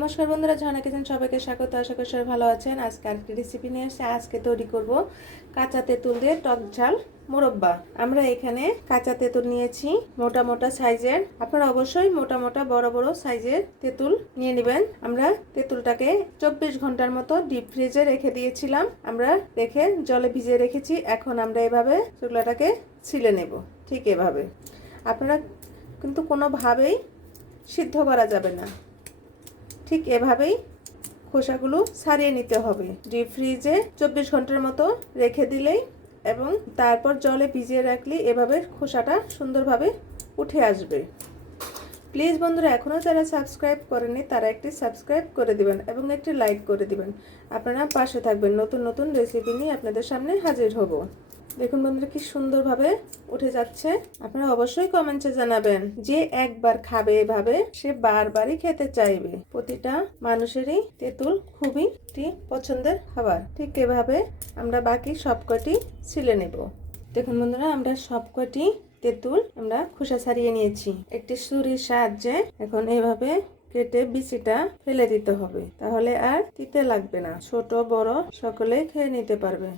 নমস্কার বন্ধুরা, ঝর্ণা কিচেন সবাইকে স্বাগত। আশা করি সবাই ভালো আছেন। আজকে আরেকটি রেসিপি নিয়ে এসে আজকে তৈরি করব কাঁচা তেঁতুল দিয়ে টক ঝাল মোরব্বা। আমরা এখানে কাঁচা তেঁতুল নিয়েছি, মোটা মোটা সাইজের। আপনারা অবশ্যই মোটা মোটা, বড় বড় সাইজের তেঁতুল নিয়ে নেবেন। আমরা তেঁতুলটাকে চব্বিশ ঘণ্টার মতো ডিপ ফ্রিজে রেখে দিয়েছিলাম। আমরা রেখে জলে ভিজিয়ে রেখেছি। এখন আমরা এভাবে চুলাটাকে ছিলে নেব। ঠিক এভাবে। আপনারা কিন্তু কোনোভাবেই সিদ্ধ করা যাবে না। ঠিক এভাবেই খোসাগুলো ছাড়িয়ে নিতে হবে। ডিপ ফ্রিজে চব্বিশ ঘণ্টার মতো রেখে দিলেই এবং তারপর জলে ভিজিয়ে রাখলে এভাবে খোসাটা সুন্দরভাবে উঠে আসবে। প্লিজ বন্ধুরা, এখনও যারা সাবস্ক্রাইব করেনি তারা একটি সাবস্ক্রাইব করে দিবেন এবং একটি লাইক করে দিবেন। আপনারা পাশে থাকবেন। নতুন নতুন রেসিপি নিয়ে আপনাদের সামনে হাজির হব। দেখুন বন্ধুরা, কি সুন্দরভাবে উঠে যাচ্ছে। আপনারা অবশ্যই কমেন্টে জানাবেন যে একবার খাবে এভাবে, সে বারবারই খেতে চাইবে। প্রতিটা মানুষেরই তেঁতুল খুবই একটি পছন্দের খাবার। ঠিক এভাবে আমরা বাকি সবকটি ছিলে নেব। দেখুন বন্ধুরা, আমরা সবকটি তেঁতুল আমরা খোসা ছাড়িয়ে নিয়েছি। একটি ছুরির সাহায্যে এখন এভাবে কেটে বিচিটা ফেলে দিতে হবে। তাহলে আর তিতে লাগবে না। ছোট, বড় সকলেই খেয়ে নিতে পারবে।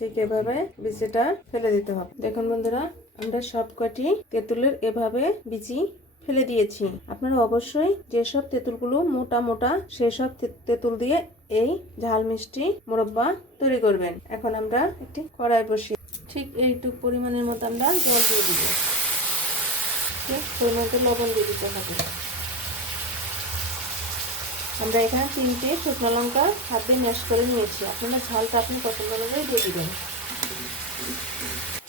ঠিক এভাবে বিচিটা ফেলে দিতে হবে। দেখুন বন্ধুরা, আমরা সবকটি তেঁতুলের এভাবে বিচি ফেলে দিয়েছি। আপনারা অবশ্যই যেসব তেঁতুলগুলো মোটা মোটা, সেসব তেঁতুল দিয়ে এই ঝাল মিষ্টি মোরব্বা তৈরি করবেন। এখন আমরা একটি কড়াই বসি ঠিক এইটুক পরিমাণের মতো আমরা জল দিয়ে দিব। ঠিক পরিমাণ লবণ দিয়ে দিতে হবে। আমরা এখানে তিনটে শুকনো লঙ্কা হাত দিয়ে ম্যাশ করে নিয়েছি। আপনারা ঝালটা আপনি পছন্দ অনুযায়ী দিয়ে দেবেন।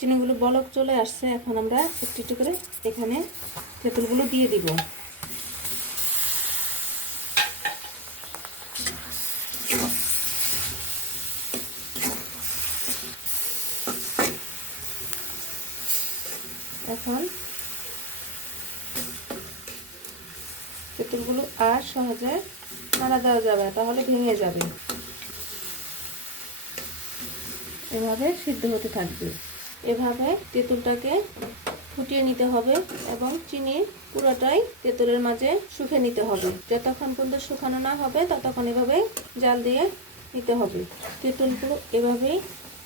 চিনিগুলো বলক চলে আসছে, এখন আমরা একটু একটু করে এখানে তেঁতুলগুলো দিয়ে দিব। এখন তেঁতুলগুলো আর সহজে নাড়া দেওয়া যাবে না, তাহলে ভেঙে যাবে। এভাবে সিদ্ধ হতে থাকবে। এভাবে তেঁতুলটাকে ফুটিয়ে নিতে হবে এবং চিনি পুরোটাই তেঁতুলের মাঝে শুকে নিতে হবে। যতক্ষণ পর্যন্ত শুকানো না হবে ততক্ষণ এভাবে জাল দিয়ে নিতে হবে। তেঁতুলগুলো এভাবেই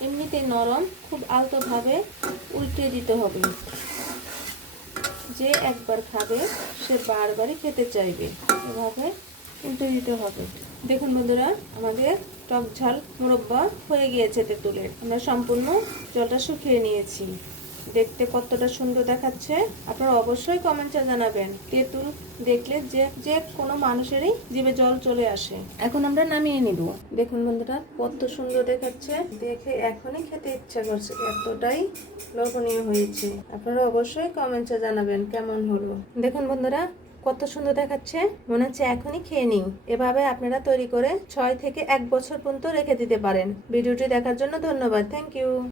এমনিতেই নরম খুব আলতোভাবে উল্টে দিতে হবে। যে একবার খাবে, সে বারবারই খেতে চাইবে। এভাবে উল্টে দিতে হবে। দেখুন বন্ধুরা, আমাদের টক ঝাল মুরব্বা হয়ে গিয়েছে তেঁতুলের। আমরা সম্পূর্ণ জলটা শুকিয়ে নিয়েছি। দেখতে কতটা সুন্দর দেখাচ্ছে, আপনারা অবশ্যই কমেন্টে জানাবেন। তেঁতুল দেখলে যে যে কোনো মানুষেরই জিভে জল চলে আসে। এখন আমরা নামিয়ে নিব। দেখুন বন্ধুরা, কত সুন্দর দেখাচ্ছে। দেখে এখনই খেতে ইচ্ছা করছে, এতটাই লোভনীয় হয়েছে। আপনারা অবশ্যই কমেন্টে জানাবেন কেমন হলো। দেখুন বন্ধুরা, কত সুন্দর দেখাচ্ছে। মনে হচ্ছে এখনই খেয়ে নিই। এভাবে আপনারা তৈরি করে ছয় থেকে এক বছর পর্যন্ত রেখে দিতে পারেন। ভিডিওটি দেখার জন্য ধন্যবাদ। Thank you